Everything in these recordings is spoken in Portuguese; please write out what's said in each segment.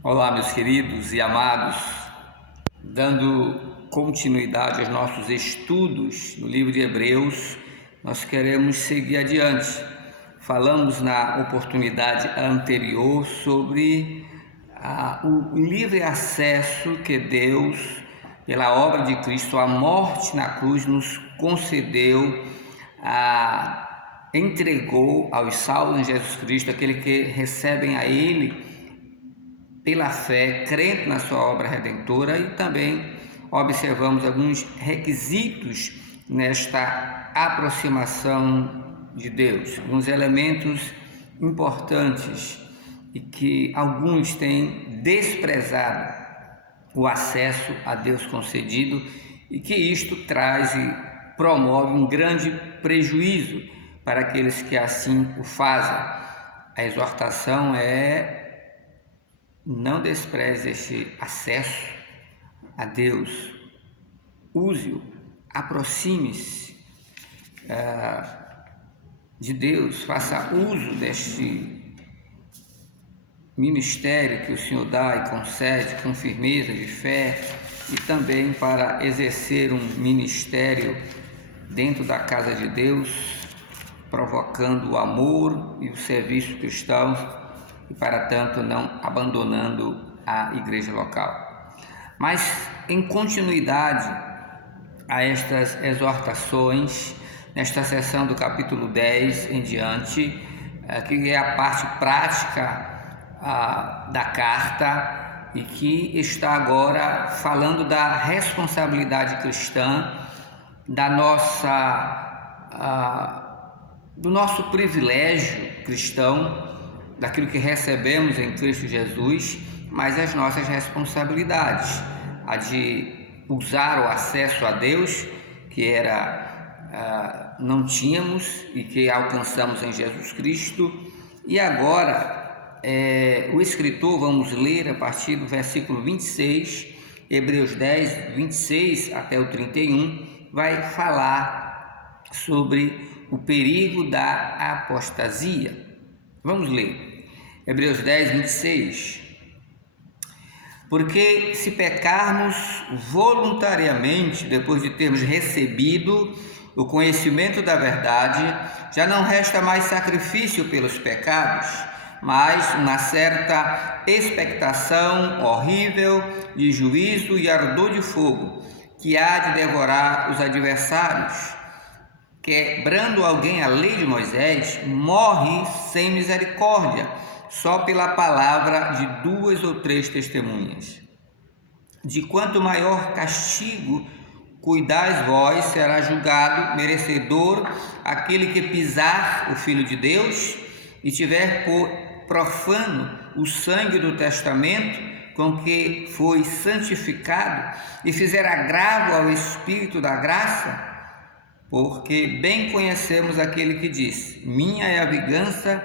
Olá, meus queridos e amados, dando continuidade aos nossos estudos no livro de Hebreus, nós queremos seguir adiante. Falamos na oportunidade anterior sobre o livre acesso que Deus, pela obra de Cristo, a morte na cruz, nos concedeu, entregou aos salvos em Jesus Cristo, aqueles que recebem a Ele pela fé, crendo na sua obra redentora. E também observamos alguns requisitos nesta aproximação de Deus, alguns elementos importantes e que alguns têm desprezado o acesso a Deus concedido, e que isto traz e promove um grande prejuízo para aqueles que assim o fazem. A exortação é: não despreze este acesso a Deus, use-o, aproxime-se de Deus, faça uso deste ministério que o Senhor dá e concede com firmeza de fé, e também para exercer um ministério dentro da casa de Deus, provocando o amor e o serviço cristão, e para tanto não abandonando a igreja local. Mas em continuidade a estas exortações, nesta seção do capítulo 10 em diante, que é a parte prática da carta, e que está agora falando da responsabilidade cristã, do nosso privilégio cristão, daquilo que recebemos em Cristo Jesus, mas as nossas responsabilidades, a de usar o acesso a Deus, que não tínhamos e que alcançamos em Jesus Cristo. E agora o escritor, vamos ler a partir do versículo 26, Hebreus 10, 26 até o 31, vai falar sobre o perigo da apostasia. Vamos ler. Hebreus 10, 26. Porque se pecarmos voluntariamente, depois de termos recebido o conhecimento da verdade, já não resta mais sacrifício pelos pecados, mas uma certa expectação horrível de juízo e ardor de fogo, que há de devorar os adversários. Quebrando alguém a lei de Moisés, morre sem misericórdia, só pela palavra de 2 ou 3 testemunhas. De quanto maior castigo cuidais vós, será julgado merecedor aquele que pisar o Filho de Deus e tiver por profano o sangue do testamento com que foi santificado e fizer agravo ao Espírito da graça. Porque bem conhecemos aquele que diz: minha é a vingança,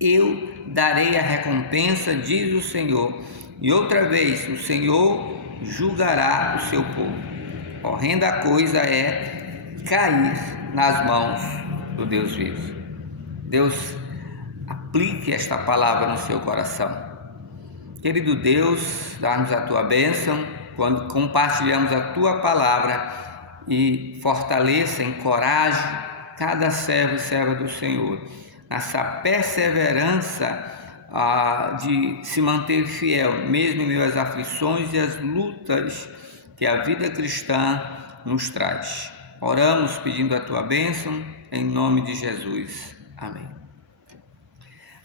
eu darei a recompensa, diz o Senhor. E outra vez o Senhor julgará o seu povo. Horrenda coisa é cair nas mãos do Deus vivo. Deus, aplique esta palavra no seu coração. Querido Deus, dá-nos a tua bênção quando compartilhamos a tua palavra, e fortaleça, encoraje cada servo e serva do Senhor nessa perseverança de se manter fiel, mesmo em meio às aflições e às lutas que a vida cristã nos traz. Oramos pedindo a tua bênção, em nome de Jesus. Amém.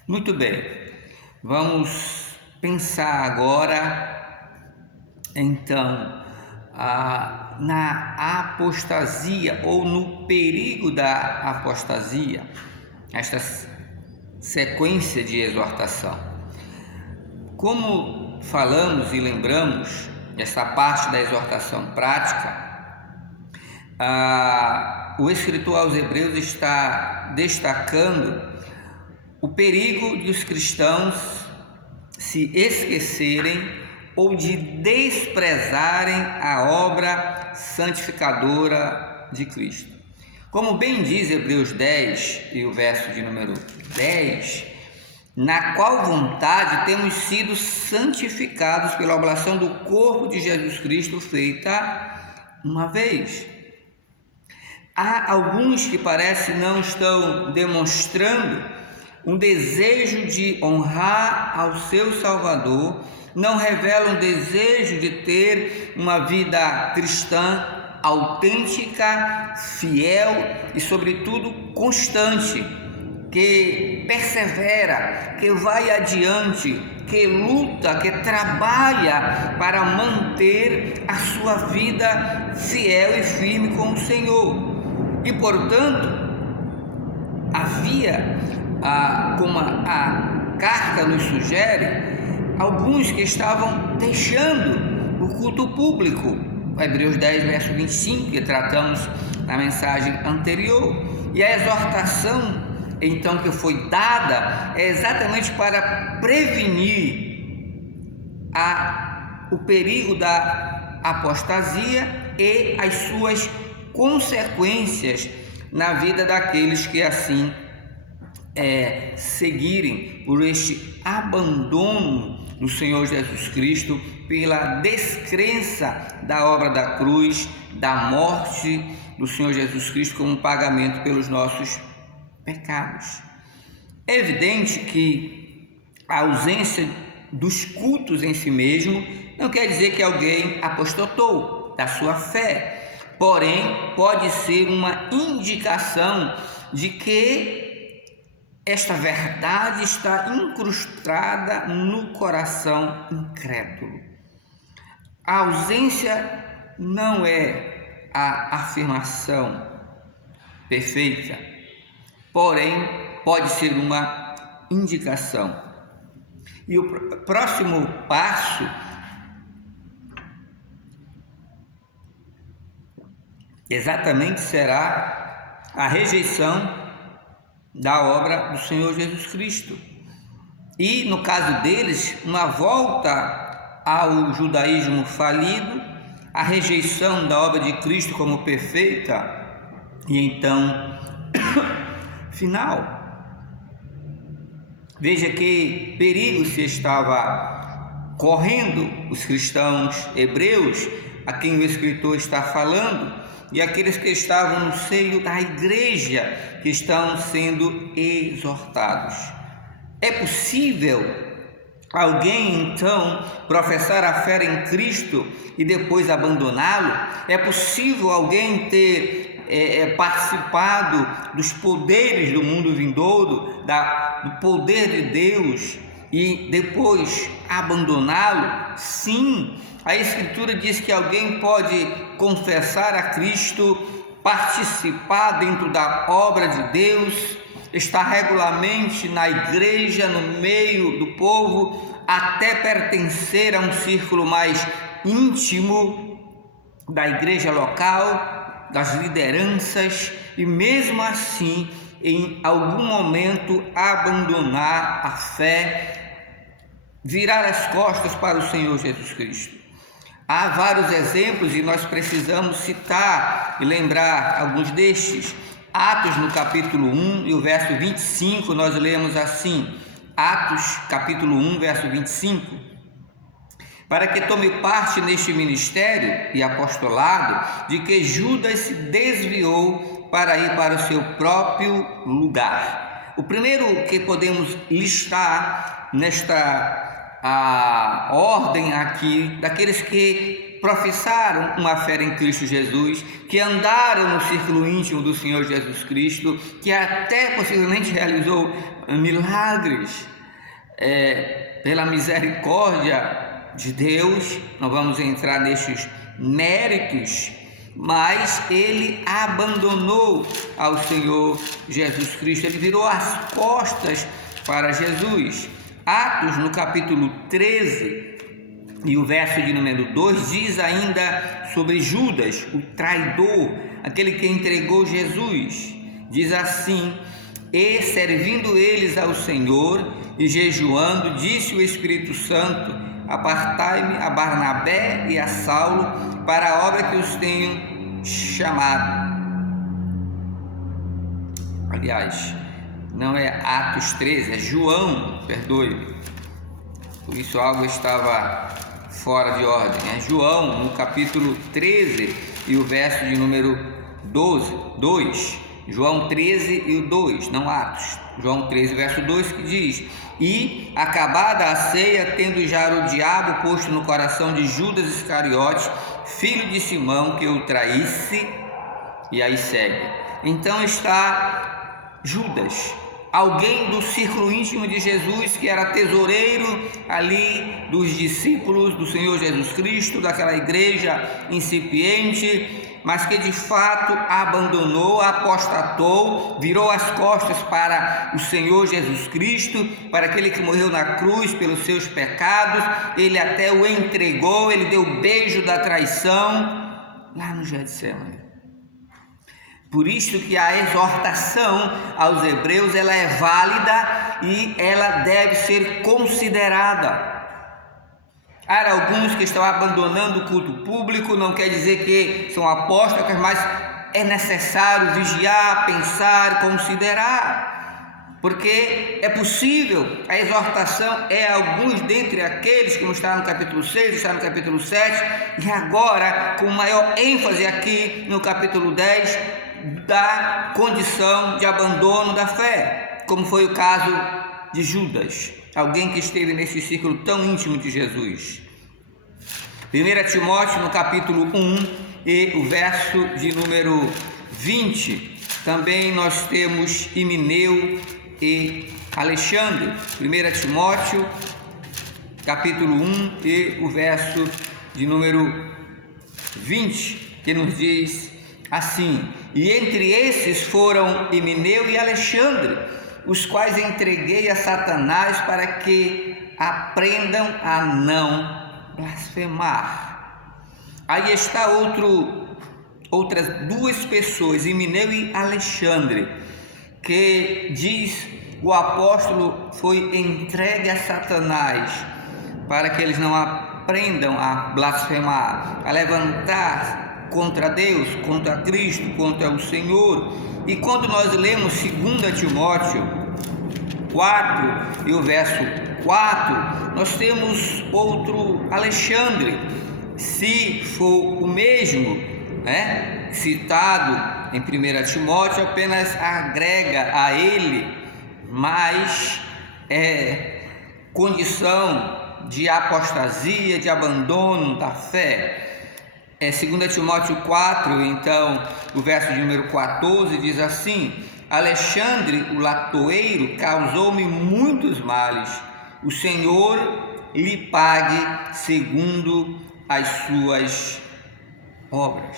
Muito bem, vamos pensar agora, então, na apostasia, ou no perigo da apostasia, esta sequência de exortação. Como falamos e lembramos, esta parte da exortação prática, o escritor aos Hebreus está destacando o perigo de os cristãos se esquecerem ou de desprezarem a obra santificadora de Cristo. Como bem diz Hebreus 10 e o verso de número 10, na qual vontade temos sido santificados pela oblação do corpo de Jesus Cristo feita uma vez. Há alguns que parece não estão demonstrando um desejo de honrar ao seu Salvador, não revelam desejo de ter uma vida cristã autêntica, fiel e, sobretudo, constante, que persevera, que vai adiante, que luta, que trabalha para manter a sua vida fiel e firme com o Senhor. E, portanto, havia, como a carta nos sugere, alguns que estavam deixando o culto público. Hebreus 10, verso 25, que tratamos na mensagem anterior. E a exortação, então, que foi dada é exatamente para prevenir o perigo da apostasia e as suas consequências na vida daqueles que assim seguirem por este abandono do Senhor Jesus Cristo, pela descrença da obra da cruz, da morte do Senhor Jesus Cristo como pagamento pelos nossos pecados. É evidente que a ausência dos cultos em si mesmo não quer dizer que alguém apostatou da sua fé, porém pode ser uma indicação de que esta verdade está incrustada no coração incrédulo. A ausência não é a afirmação perfeita, porém pode ser uma indicação. E o próximo passo exatamente será a rejeição da obra do Senhor Jesus Cristo. E no caso deles, uma volta ao judaísmo falido, a rejeição da obra de Cristo como perfeita e então final. Veja que perigo se estava correndo os cristãos hebreus, a quem o escritor está falando, e aqueles que estavam no seio da igreja, que estão sendo exortados. É possível alguém então professar a fé em Cristo e depois abandoná-lo? É possível alguém ter participado dos poderes do mundo vindouro, do poder de Deus, e depois abandoná-lo? Sim, a Escritura diz que alguém pode confessar a Cristo, participar dentro da obra de Deus, estar regularmente na igreja, no meio do povo, até pertencer a um círculo mais íntimo da igreja local, das lideranças, e mesmo assim, em algum momento, abandonar a fé, virar as costas para o Senhor Jesus Cristo. Há vários exemplos e nós precisamos citar e lembrar alguns destes. Atos no capítulo 1 e o verso 25, nós lemos assim, Atos capítulo 1, verso 25: para que tome parte neste ministério e apostolado, de que Judas se desviou para ir para o seu próprio lugar. O primeiro que podemos listar nesta ordem aqui, daqueles que professaram uma fé em Cristo Jesus, que andaram no círculo íntimo do Senhor Jesus Cristo, que até possivelmente realizou milagres pela misericórdia de Deus. Não vamos entrar nestes méritos, mas ele abandonou ao Senhor Jesus Cristo, ele virou as costas para Jesus. Atos no capítulo 13 e o verso de número 2 diz ainda sobre Judas, o traidor, aquele que entregou Jesus. Diz assim: e servindo eles ao Senhor e jejuando, disse o Espírito Santo: apartai-me a Barnabé e a Saulo para a obra que os tenho chamado. Aliás, Não é Atos 13, é João, perdoe-me. Por isso algo estava fora de ordem. É João, no capítulo 13 e o verso de número 2. João 13 e o 2, não Atos. João 13, verso 2, que diz: e acabada a ceia, tendo já o diabo posto no coração de Judas Iscariotes, filho de Simão, que o traísse. E aí segue. Então está Judas, alguém do círculo íntimo de Jesus, que era tesoureiro ali dos discípulos do Senhor Jesus Cristo, daquela igreja incipiente, mas que de fato abandonou, apostatou, virou as costas para o Senhor Jesus Cristo, para aquele que morreu na cruz pelos seus pecados. Ele até o entregou, ele deu o beijo da traição lá no Getsemane. Por isso que a exortação aos hebreus, ela é válida e ela deve ser considerada. Há alguns que estão abandonando o culto público, não quer dizer que são apóstatas, mas é necessário vigiar, pensar, considerar, porque é possível. A exortação é alguns dentre aqueles que não está no capítulo 6, está no capítulo 7, e agora com maior ênfase aqui no capítulo 10, da condição de abandono da fé, como foi o caso de Judas, alguém que esteve nesse círculo tão íntimo de Jesus. 1 Timóteo, no capítulo 1 e o verso de número 20, também nós temos Himeneu e Alexandre. 1 Timóteo, capítulo 1 e o verso de número 20, que nos diz assim: e entre esses foram Himeneu e Alexandre, os quais entreguei a Satanás para que aprendam a não blasfemar. Aí está outras duas pessoas, Himeneu e Alexandre, que diz o apóstolo foi entregue a Satanás para que eles não aprendam a blasfemar, a levantar contra Deus, contra Cristo, contra o Senhor. E quando nós lemos 2 Timóteo 4 e o verso 4, nós temos outro Alexandre, se for o mesmo, citado em 1 Timóteo, apenas agrega a ele mais condição de apostasia, de abandono da fé. 2 Timóteo 4, então, o verso de número 14 diz assim: Alexandre, o latoeiro, causou-me muitos males, o Senhor lhe pague segundo as suas obras.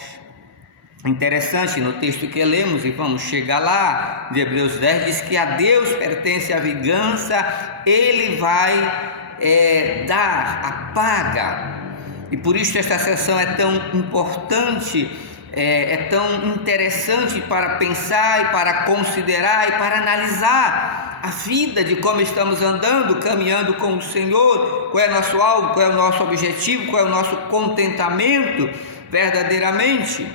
Interessante, no texto que lemos, e vamos chegar lá, de Hebreus 10, diz que a Deus pertence a vingança, Ele vai dar a paga. E por isso esta sessão é tão importante, é tão interessante para pensar e para considerar e para analisar a vida, de como estamos andando, caminhando com o Senhor, qual é nosso alvo, qual é o nosso objetivo, qual é o nosso contentamento verdadeiramente.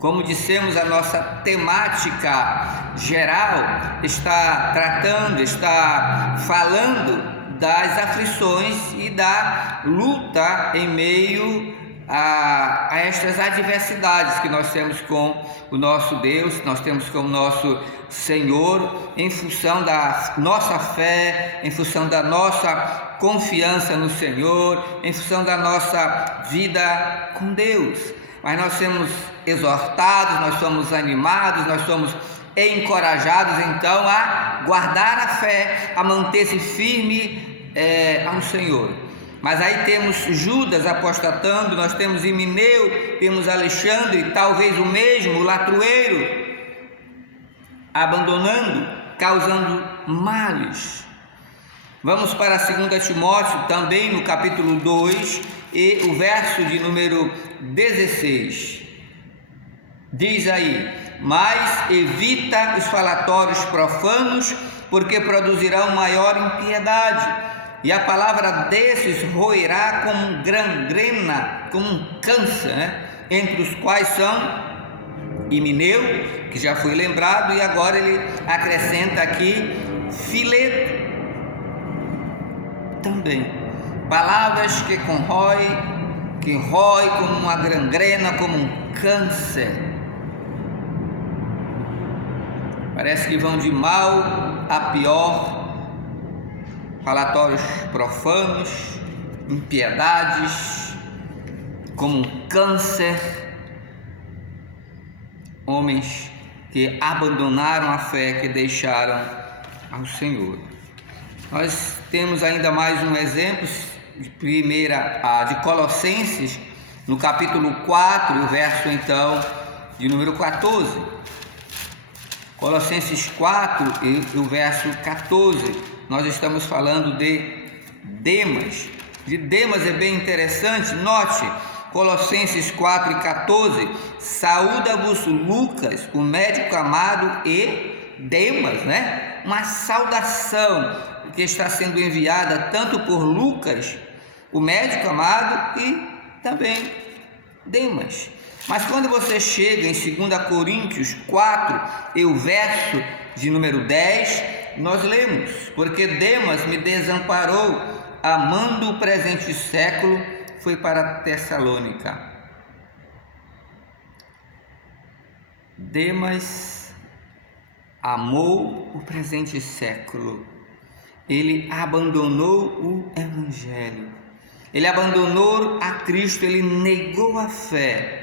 Como dissemos, a nossa temática geral está tratando, está falando das aflições e da luta em meio a estas adversidades que nós temos com o nosso Deus, nós temos com o nosso Senhor, em função da nossa fé, em função da nossa confiança no Senhor, em função da nossa vida com Deus. Mas nós somos exortados, nós somos animados, nós somos encorajados então a guardar a fé, a manter-se firme ao Senhor. Mas aí temos Judas apostatando, nós temos Himeneu, temos Alexandre, talvez o mesmo, o latoeiro, abandonando, causando males. Vamos para 2 Timóteo, também no capítulo 2 e o verso de número 16. Diz aí: mas evita os falatórios profanos, porque produzirão maior impiedade, e a palavra desses roerá como gangrena, como um câncer, entre os quais são himeneu, que já foi lembrado, e agora ele acrescenta aqui fileto também. Palavras que corrói, que rói como uma gangrena, como um câncer. Parece que vão de mal a pior. Falatórios profanos, impiedades, como um câncer. Homens que abandonaram a fé, que deixaram ao Senhor. Nós temos ainda mais um exemplo de Colossenses, no capítulo 4, o verso então de número 14. Colossenses 4 e o verso 14. Nós estamos falando de Demas. De Demas é bem interessante, note, Colossenses 4 e 14, saúda-vos Lucas, o médico amado, e Demas, né? Uma saudação que está sendo enviada tanto por Lucas, o médico amado, e também Demas. Mas quando você chega em 2 Coríntios 4 e o verso de número 10, nós lemos: porque Demas me desamparou, amando o presente século, foi para Tessalônica. Demas amou o presente século, ele abandonou o Evangelho, ele abandonou a Cristo, ele negou a fé.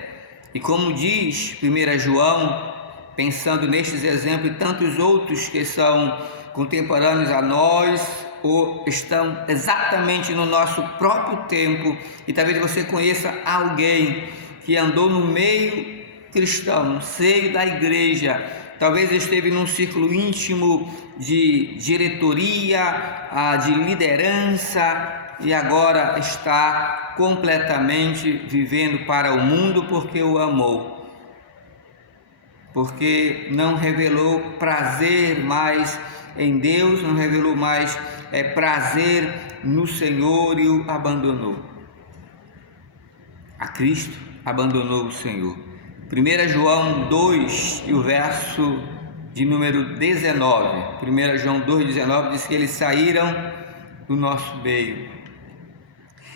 E como diz 1 João, pensando nestes exemplos e tantos outros que são contemporâneos a nós, ou estão exatamente no nosso próprio tempo, e talvez você conheça alguém que andou no meio cristão, no seio da igreja, talvez esteve num círculo íntimo de diretoria, de liderança, e agora está completamente vivendo para o mundo porque o amou, porque não revelou prazer mais em Deus, não revelou mais prazer no Senhor e o abandonou. A Cristo abandonou o Senhor. 1 João 2 e o verso de número 19. 1 João 2,19 diz que eles saíram do nosso meio.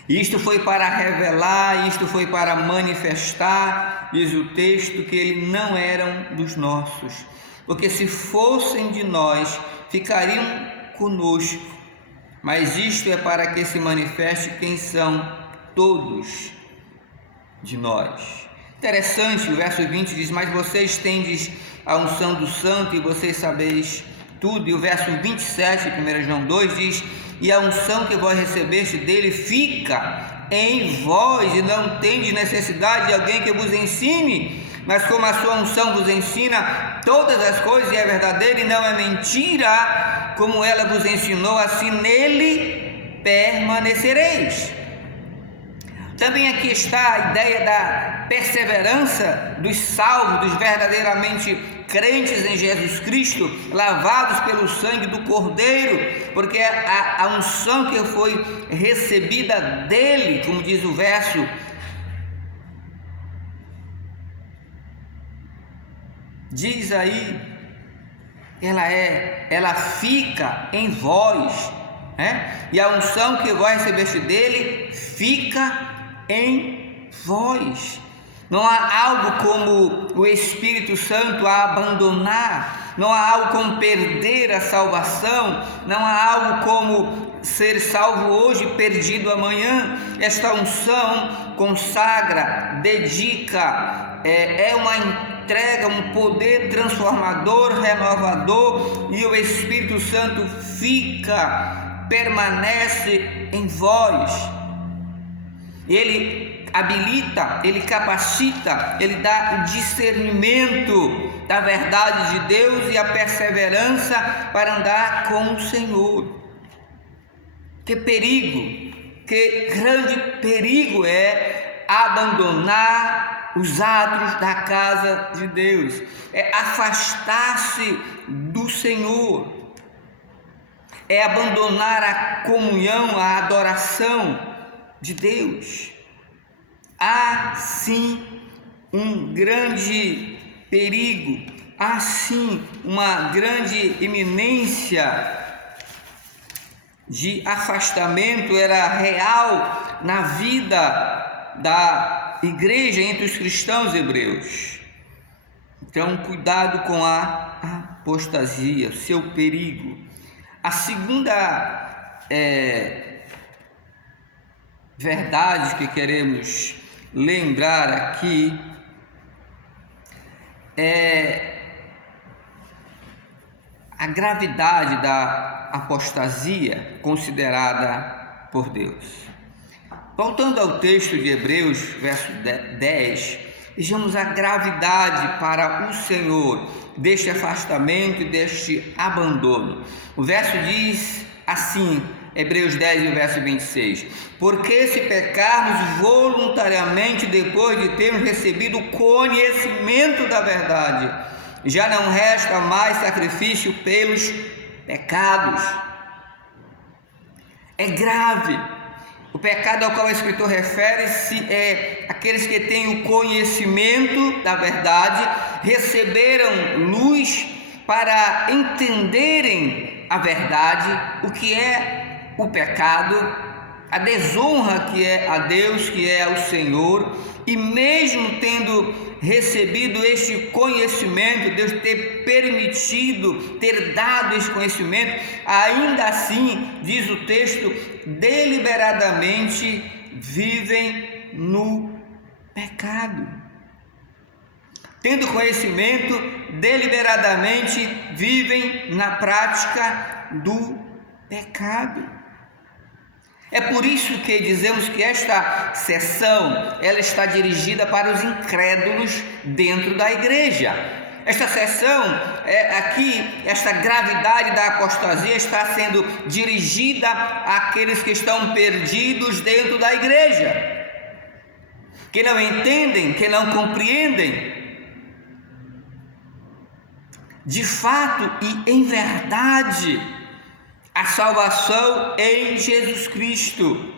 Isto foi para revelar, isto foi para manifestar, diz o texto, que eles não eram dos nossos, porque se fossem de nós, ficariam conosco, mas isto é para que se manifeste quem são todos de nós. Interessante, o verso 20 diz: mas vocês tendes a unção do santo e vocês sabeis tudo. E o verso 27, 1 João 2 diz: e a unção que vós recebeste dele fica em vós, e não tendes necessidade de alguém que vos ensine, mas como a sua unção vos ensina todas as coisas e é verdadeira e não é mentira, como ela vos ensinou, assim nele permanecereis. Também aqui está a ideia da perseverança dos salvos, dos verdadeiramente crentes em Jesus Cristo, lavados pelo sangue do Cordeiro, porque a unção que foi recebida dele, como diz o verso, diz aí, ela fica em vós, né? E a unção que vós recebeste dele fica em vós. Não há algo como o Espírito Santo a abandonar, não há algo como perder a salvação, não há algo como ser salvo hoje, perdido amanhã. Esta unção consagra, dedica, é uma entrega, um poder transformador, renovador, e o Espírito Santo fica, permanece em vós. Ele habilita, ele capacita, ele dá o discernimento da verdade de Deus e a perseverança para andar com o Senhor. Que perigo, que grande perigo é abandonar os atos da casa de Deus, é afastar-se do Senhor, é abandonar a comunhão, a adoração de Deus. Há sim um grande perigo, há sim uma grande iminência de afastamento, era real na vida da igreja entre os cristãos hebreus. Então, cuidado com a apostasia, seu perigo. A segunda verdade que queremos lembrar aqui é a gravidade da apostasia considerada por Deus. Voltando ao texto de Hebreus, verso 10, vejamos a gravidade para o Senhor deste afastamento e deste abandono. O verso diz assim, Hebreus 10 e o verso 26: porque se pecarmos voluntariamente depois de termos recebido o conhecimento da verdade, já não resta mais sacrifício pelos pecados. É grave. O pecado ao qual o escritor refere-se é aqueles que têm o conhecimento da verdade, receberam luz para entenderem a verdade, o que é o pecado, a desonra que é a Deus, que é ao Senhor, e mesmo tendo recebido este conhecimento, Deus ter permitido, ter dado esse conhecimento, ainda assim, diz o texto, deliberadamente vivem no pecado. Tendo conhecimento, deliberadamente vivem na prática do pecado. É por isso que dizemos que esta sessão ela está dirigida para os incrédulos dentro da igreja. Esta sessão, esta gravidade da apostasia está sendo dirigida àqueles que estão perdidos dentro da igreja, que não entendem, que não compreendem. De fato e em verdade, a salvação em Jesus Cristo,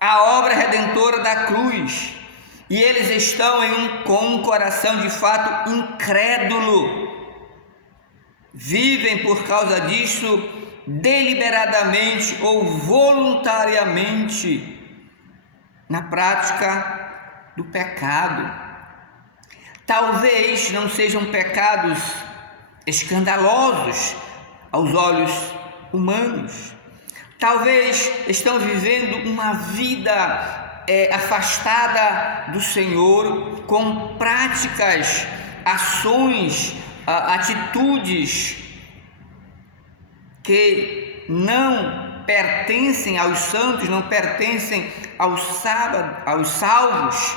a obra redentora da cruz, e eles estão com um coração de fato incrédulo, vivem por causa disso deliberadamente ou voluntariamente na prática do pecado. Talvez não sejam pecados escandalosos aos olhos humanos, talvez estão vivendo uma vida afastada do Senhor, com práticas, ações, atitudes que não pertencem aos santos, não pertencem aos salvos,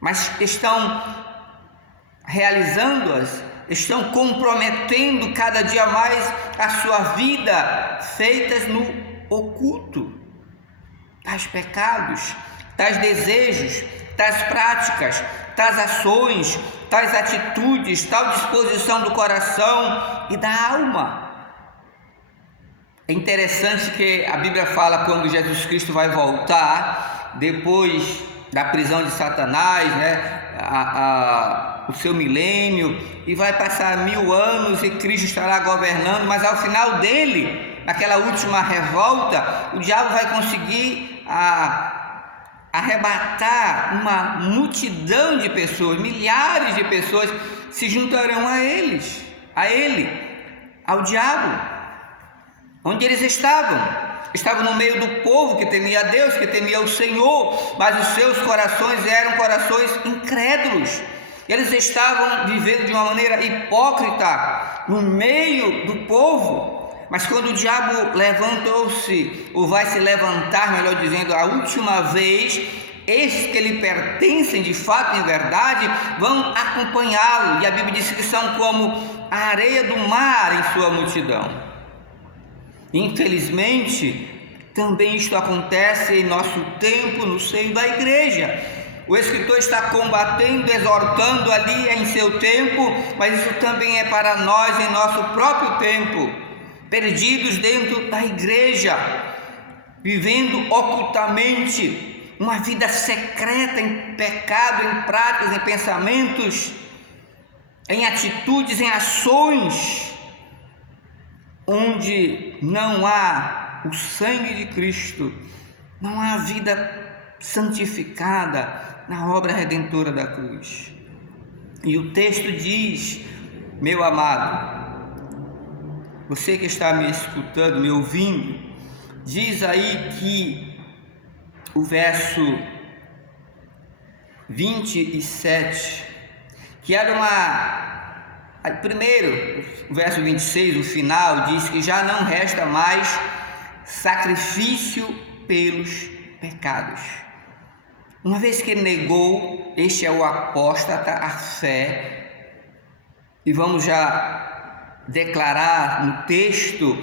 mas estão realizando-as, estão comprometendo cada dia mais a sua vida, feitas no oculto. Tais pecados, tais desejos, tais práticas, tais ações, tais atitudes, tal disposição do coração e da alma. É interessante que a Bíblia fala quando Jesus Cristo vai voltar, depois da prisão de Satanás, o seu milênio, e vai passar 1000 anos e Cristo estará governando, mas ao final dele, naquela última revolta, o diabo vai conseguir arrebatar uma multidão de pessoas, milhares de pessoas se juntarão a ele, ao diabo. Onde eles estavam no meio do povo que temia a Deus, que temia o Senhor, mas os seus corações eram corações incrédulos. Eles estavam vivendo de uma maneira hipócrita no meio do povo. Mas quando o diabo levantou-se, ou vai se levantar, melhor dizendo, a última vez, esses que lhe pertencem de fato em verdade, vão acompanhá-lo. E a Bíblia diz que são como a areia do mar em sua multidão. Infelizmente, também isto acontece em nosso tempo no seio da igreja. O escritor está combatendo, exortando ali em seu tempo, mas isso também é para nós em nosso próprio tempo, perdidos dentro da igreja, vivendo ocultamente uma vida secreta em pecado, em práticas, em pensamentos, em atitudes, em ações, onde não há o sangue de Cristo, não há vida santificada na obra redentora da cruz. E o texto diz, meu amado, você que está me escutando, me ouvindo, diz aí que o verso 27, que era primeiro, o verso 26, o final, diz que já não resta mais sacrifício pelos pecados. Uma vez que ele negou, este é o apóstata, a fé, e vamos já declarar no texto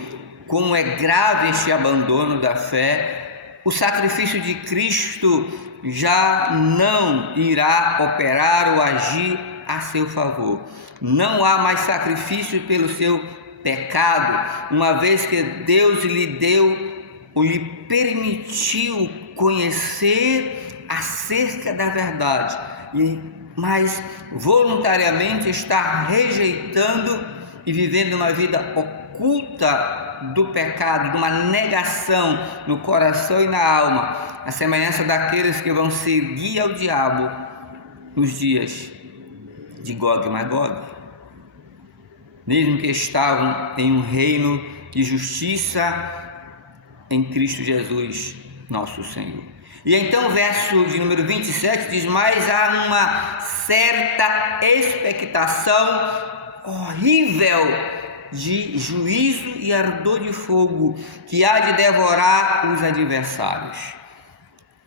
como é grave este abandono da fé. O sacrifício de Cristo já não irá operar ou agir a seu favor. Não há mais sacrifício pelo seu pecado, uma vez que Deus lhe deu ou lhe permitiu conhecer acerca da verdade, mas voluntariamente está rejeitando e vivendo uma vida oculta do pecado, de uma negação no coração e na alma, a semelhança daqueles que vão seguir ao diabo nos dias de Gog e Magog, mesmo que estavam em um reino de justiça em Cristo Jesus, nosso Senhor. E então o verso de número 27 diz, mas há uma certa expectação horrível de juízo e ardor de fogo que há de devorar os adversários.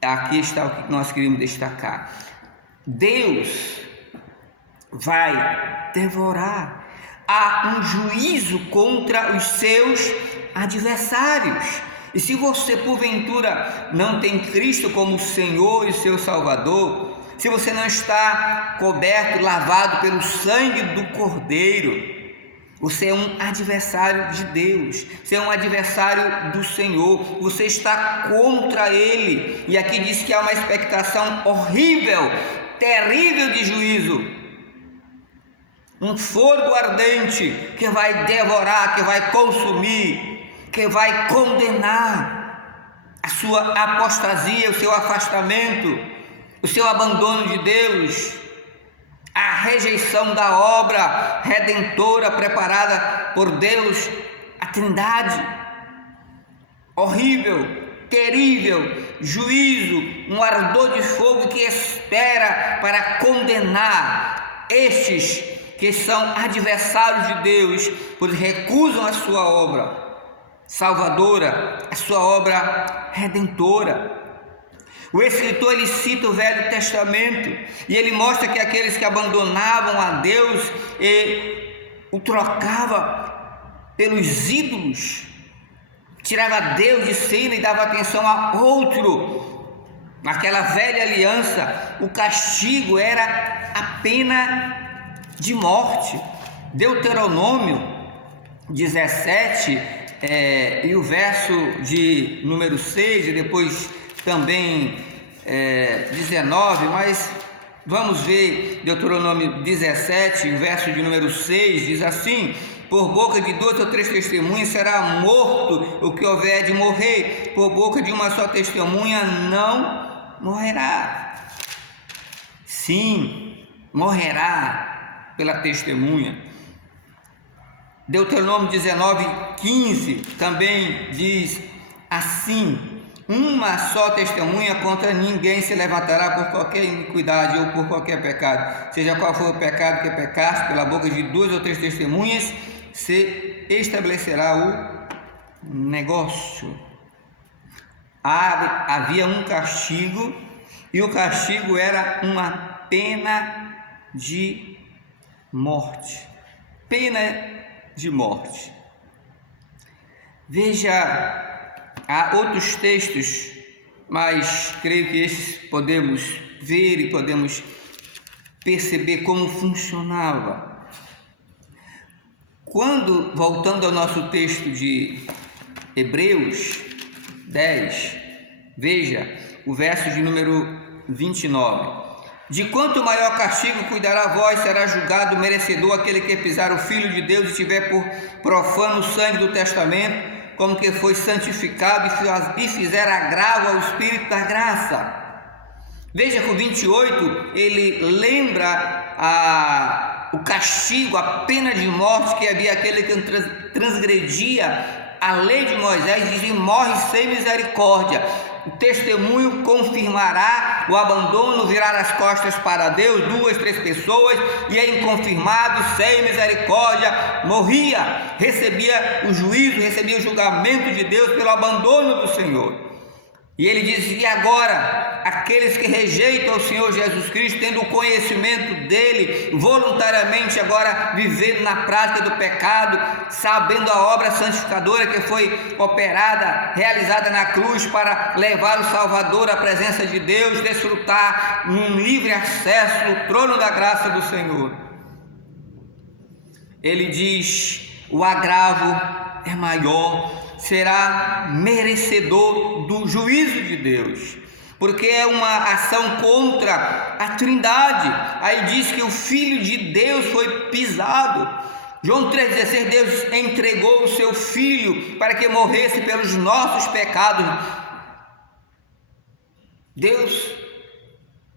Aqui está o que nós queremos destacar. Deus vai devorar. Há um juízo contra os seus adversários. E se você porventura não tem Cristo como Senhor e seu Salvador, se você não está coberto, lavado pelo sangue do Cordeiro, você é um adversário de Deus, você é um adversário do Senhor, você está contra Ele. E aqui diz que há uma expectação horrível, terrível de juízo, um fogo ardente que vai devorar, que vai consumir, que vai condenar a sua apostasia, o seu afastamento, o seu abandono de Deus, a rejeição da obra redentora preparada por Deus, a Trindade. Horrível, terrível juízo, um ardor de fogo que espera para condenar estes que são adversários de Deus, pois recusam a sua obra salvadora, a sua obra redentora. O escritor ele cita o Velho Testamento e ele mostra que aqueles que abandonavam a Deus e o trocava pelos ídolos, tirava Deus de cena e dava atenção a outro. Naquela velha aliança, o castigo era a pena de morte. Deuteronômio 17 e o verso de número 6 e depois também 19, mas vamos ver Deuteronômio 17, o verso de número 6, diz assim: por boca de 2 ou 3 testemunhas será morto o que houver de morrer, por boca de uma só testemunha não morrerá. Sim, morrerá pela testemunha. Deuteronômio 19, 15 também diz assim: uma só testemunha contra ninguém se levantará por qualquer iniquidade ou por qualquer pecado. Seja qual for o pecado que pecaste, pela boca de 2 ou 3 testemunhas se estabelecerá o negócio. Havia um castigo, e o castigo era uma pena de morte. Pena de morte. Veja, há outros textos, mas creio que esses podemos ver e podemos perceber como funcionava. Quando, voltando ao nosso texto de Hebreus 10, veja o verso de número 29. De quanto maior castigo cuidará vós, será julgado merecedor aquele que pisar o Filho de Deus e tiver por profano o sangue do testamento, como que foi santificado e fizer agravo ao Espírito da graça. Veja que o 28, ele lembra o castigo, a pena de morte que havia aquele que transgredia a lei de Moisés, diz: e morre sem misericórdia. O testemunho confirmará o abandono, virar as costas para Deus, 2, 3 pessoas, e é inconfirmado, sem misericórdia, morria, recebia o juízo, recebia o julgamento de Deus pelo abandono do Senhor. E ele diz: e agora, aqueles que rejeitam o Senhor Jesus Cristo, tendo o conhecimento dele, voluntariamente agora vivendo na prática do pecado, sabendo a obra santificadora que foi operada, realizada na cruz para levar o Salvador à presença de Deus, desfrutar num livre acesso no trono da graça do Senhor. Ele diz: o agravo é maior, será merecedor do juízo de Deus, porque é uma ação contra a Trindade. Aí diz que o Filho de Deus foi pisado. João 3,16, Deus entregou o seu Filho para que morresse pelos nossos pecados. Deus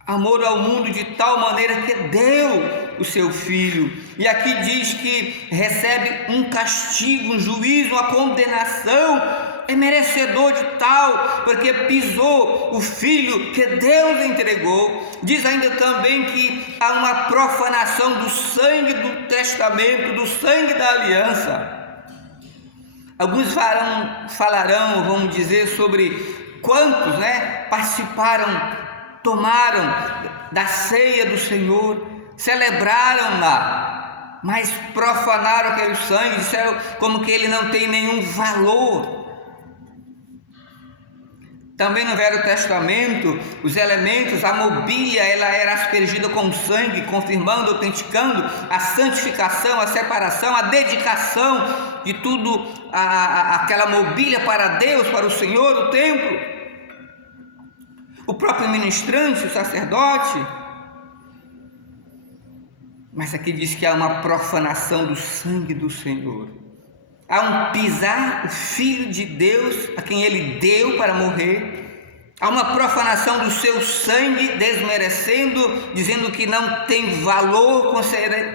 amou ao mundo de tal maneira que deu o seu Filho. E aqui diz que recebe um castigo, um juízo, uma condenação. É merecedor de tal, porque pisou o Filho que Deus entregou. Diz ainda também que há uma profanação do sangue do testamento, do sangue da aliança. Alguns falarão, vamos dizer, sobre quantos participaram, tomaram da ceia do Senhor, celebraram-na, mas profanaram aquele sangue, disseram como que ele não tem nenhum valor. Também no Velho Testamento, os elementos, a mobília, ela era aspergida com sangue, confirmando, autenticando a santificação, a separação, a dedicação de tudo, aquela mobília para Deus, para o Senhor, o templo. O próprio ministrante, o sacerdote. Mas aqui diz que há uma profanação do sangue do Senhor. Há um pisar o Filho de Deus, a quem Ele deu para morrer. Há uma profanação do seu sangue, desmerecendo, dizendo que não tem valor,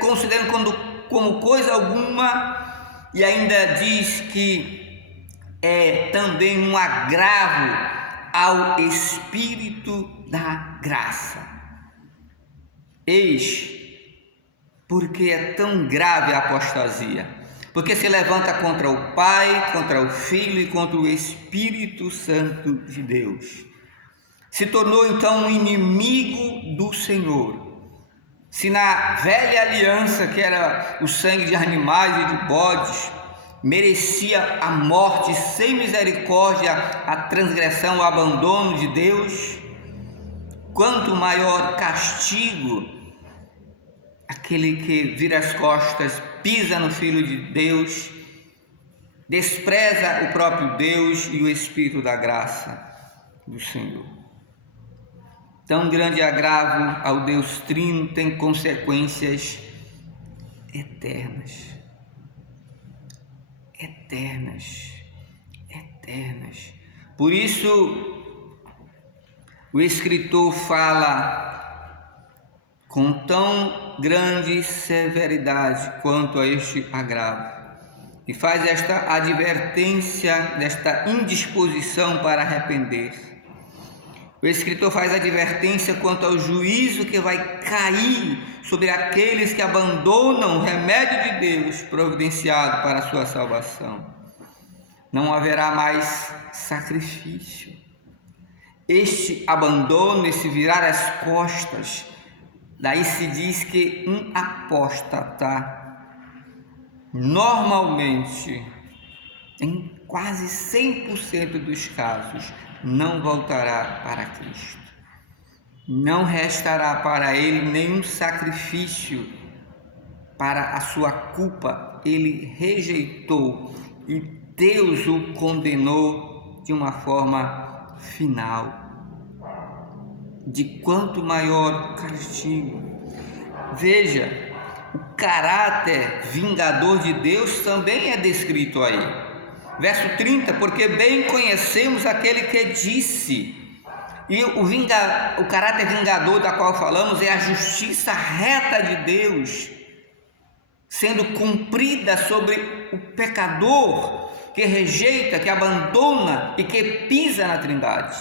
considerando como coisa alguma. E ainda diz que é também um agravo ao Espírito da graça. Eis porque é tão grave a apostasia, porque se levanta contra o Pai, contra o Filho e contra o Espírito Santo de Deus. Se tornou então um inimigo do Senhor. Se na velha aliança, que era o sangue de animais e de bodes, merecia a morte sem misericórdia, a transgressão, o abandono de Deus, quanto maior castigo aquele que vira as costas, pisa no Filho de Deus, despreza o próprio Deus e o Espírito da graça do Senhor. Tão grande agravo ao Deus Trino tem consequências eternas. Eternas. Por isso, o escritor fala com tão grande severidade quanto a este agravo, e faz esta advertência, desta indisposição para arrepender. O escritor faz advertência quanto ao juízo que vai cair sobre aqueles que abandonam o remédio de Deus providenciado para a sua salvação. Não haverá mais sacrifício. Este abandono, esse virar as costas, daí se diz que um apóstata, normalmente, em quase 100% dos casos, não voltará para Cristo. Não restará para ele nenhum sacrifício para a sua culpa. Ele rejeitou e Deus o condenou de uma forma final. de quanto maior o castigo. Veja, o caráter vingador de Deus também é descrito aí. Verso 30, porque bem conhecemos aquele que disse. E o caráter vingador da qual falamos é a justiça reta de Deus, sendo cumprida sobre o pecador que rejeita, que abandona e que pisa na Trindade.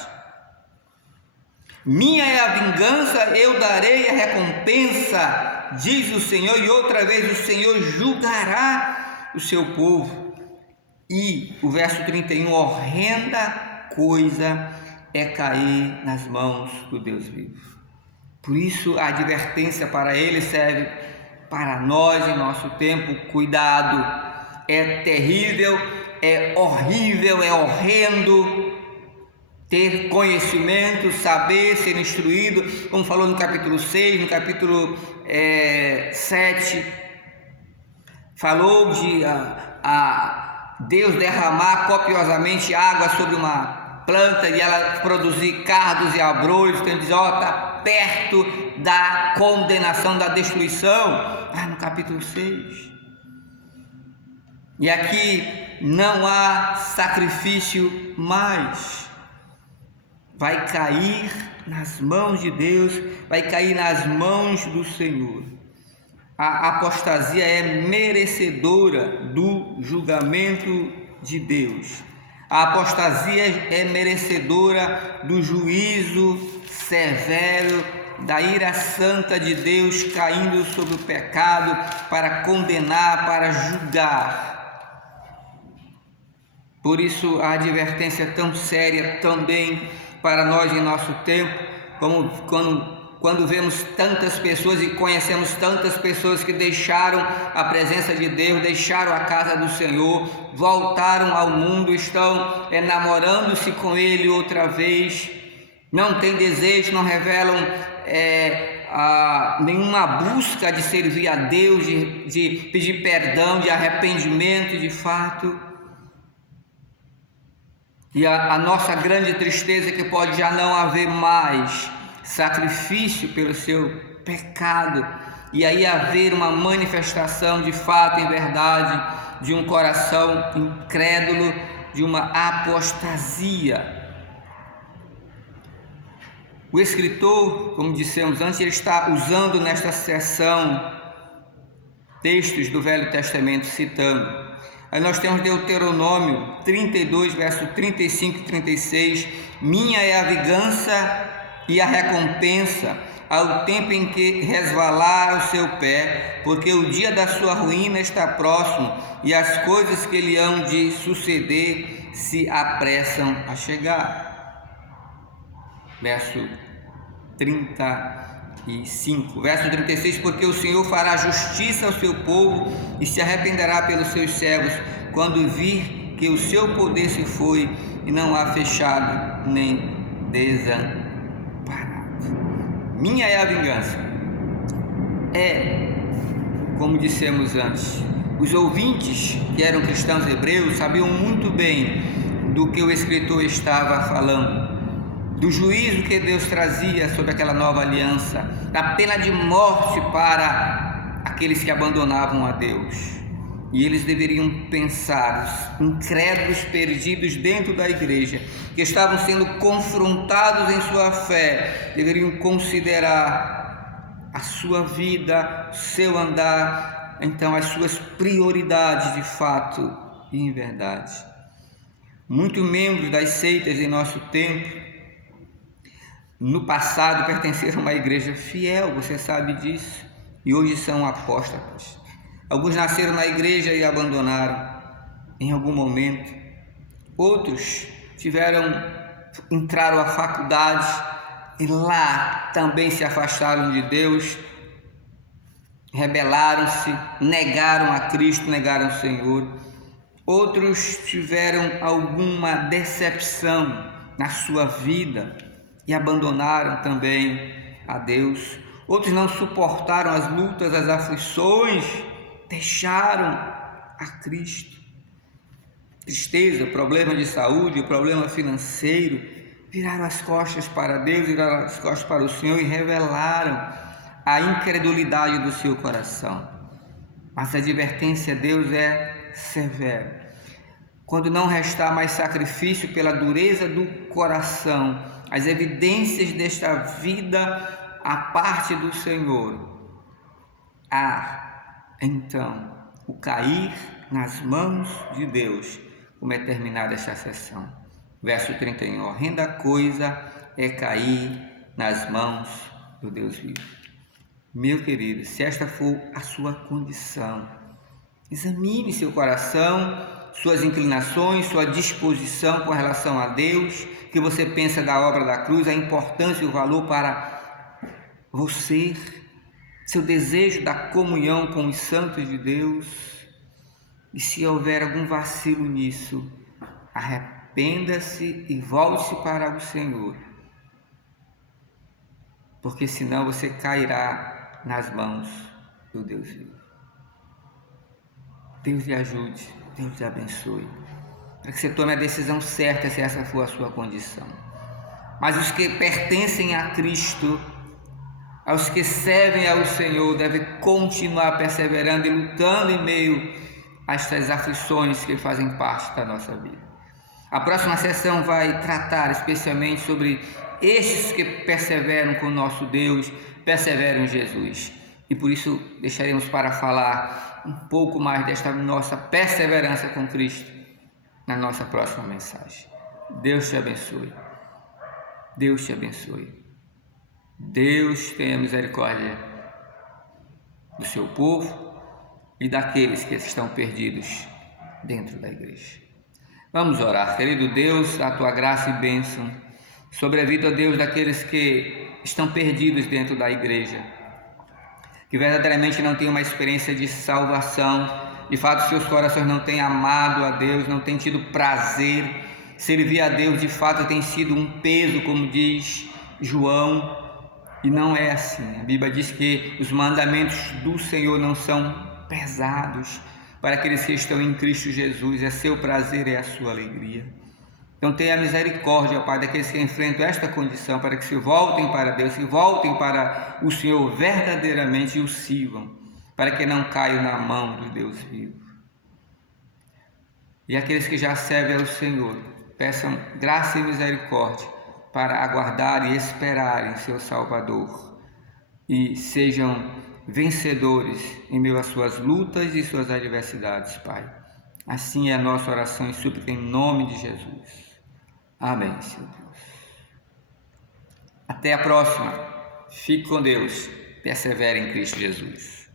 Minha é a vingança, eu darei a recompensa, diz o Senhor, e outra vez o Senhor julgará o seu povo. E o verso 31, horrenda coisa é cair nas mãos do Deus vivo. Por isso a advertência para ele serve para nós em nosso tempo. Cuidado, é terrível, é horrível, é horrendo ter conhecimento, saber, ser instruído, como falou no capítulo 6, no capítulo 7, falou de Deus derramar copiosamente água sobre uma planta e ela produzir cardos e abrolhos, então diz, está perto da condenação, da destruição, no capítulo 6. E aqui não há sacrifício mais. Vai cair nas mãos de Deus, vai cair nas mãos do Senhor. A apostasia é merecedora do julgamento de Deus. A apostasia é merecedora do juízo severo, da ira santa de Deus caindo sobre o pecado para condenar, para julgar. Por isso a advertência é tão séria também para nós em nosso tempo, como quando vemos tantas pessoas e conhecemos tantas pessoas que deixaram a presença de Deus, deixaram a casa do Senhor, voltaram ao mundo, estão namorando-se com Ele outra vez, não têm desejo, não revelam nenhuma busca de servir a Deus, de pedir perdão, de arrependimento de fato. E a nossa grande tristeza é que pode já não haver mais sacrifício pelo seu pecado, e aí haver uma manifestação de fato, em verdade, de um coração incrédulo, de uma apostasia. O escritor, como dissemos antes, ele está usando nesta seção textos do Velho Testamento, citando. Aí nós temos Deuteronômio 32, verso 35 e 36, minha é a vingança e a recompensa ao tempo em que resvalar o seu pé, porque o dia da sua ruína está próximo e as coisas que lhe hão de suceder se apressam a chegar. Verso 35, verso 36, porque o Senhor fará justiça ao seu povo e se arrependerá pelos seus servos, quando vir que o seu poder se foi e não há fechado nem desamparado. Minha é a vingança. Como dissemos antes, os ouvintes que eram cristãos hebreus sabiam muito bem do que o escritor estava falando, do juízo que Deus trazia sobre aquela nova aliança, da pena de morte para aqueles que abandonavam a Deus. E eles deveriam pensar, os incrédulos perdidos dentro da igreja, que estavam sendo confrontados em sua fé, deveriam considerar a sua vida, seu andar, então as suas prioridades de fato e em verdade. Muitos membros das seitas em nosso tempo, no passado pertenceram a uma igreja fiel, você sabe disso, e hoje são apóstatas. Alguns nasceram na igreja e abandonaram em algum momento. Outros entraram à faculdade e lá também se afastaram de Deus, rebelaram-se, negaram a Cristo, negaram o Senhor. Outros tiveram alguma decepção na sua vida e abandonaram também a Deus. Outros não suportaram as lutas, as aflições, deixaram a Cristo. Tristeza, problema de saúde, problema financeiro, viraram as costas para Deus, viraram as costas para o Senhor e revelaram a incredulidade do seu coração. Mas a advertência de Deus é severa. Quando não restar mais sacrifício pela dureza do coração, as evidências desta vida à parte do Senhor, há então o cair nas mãos de Deus, como é terminada esta sessão. Verso 31, horrenda coisa é cair nas mãos do Deus vivo. Meu querido, se esta for a sua condição, examine seu coração, suas inclinações, sua disposição com relação a Deus, o que você pensa da obra da cruz, a importância e o valor para você, seu desejo da comunhão com os santos de Deus. E se houver algum vacilo nisso, arrependa-se e volte-se para o Senhor, porque senão você cairá nas mãos do Deus vivo. Deus lhe ajude, Deus lhe abençoe, para que você tome a decisão certa, se essa for a sua condição. Mas os que pertencem a Cristo, aos que servem ao Senhor, devem continuar perseverando e lutando em meio a estas aflições que fazem parte da nossa vida. A próxima sessão vai tratar especialmente sobre estes que perseveram com o nosso Deus, perseveram em Jesus. E por isso deixaremos para falar um pouco mais desta nossa perseverança com Cristo na nossa próxima mensagem. Deus te abençoe. Deus te abençoe. Deus tenha misericórdia do seu povo e daqueles que estão perdidos dentro da igreja. Vamos orar. Querido Deus, a tua graça e bênção sobre a vida, Deus, daqueles que estão perdidos dentro da igreja, que verdadeiramente não têm uma experiência de salvação, de fato seus corações não têm amado a Deus, não têm tido prazer, servir a Deus de fato tem sido um peso, como diz João, e não é assim. A Bíblia diz que os mandamentos do Senhor não são pesados para aqueles que estão em Cristo Jesus, é seu prazer, é a sua alegria. Então tenha misericórdia, Pai, daqueles que enfrentam esta condição, para que se voltem para Deus, se voltem para o Senhor verdadeiramente e o sirvam, para que não caiam na mão do Deus vivo. E aqueles que já servem ao Senhor, peçam graça e misericórdia para aguardar e esperar em seu Salvador e sejam vencedores em meio às suas lutas e suas adversidades, Pai. Assim é a nossa oração e súplica em nome de Jesus. Amém, Senhor Deus. Até a próxima. Fique com Deus. Persevere em Cristo Jesus.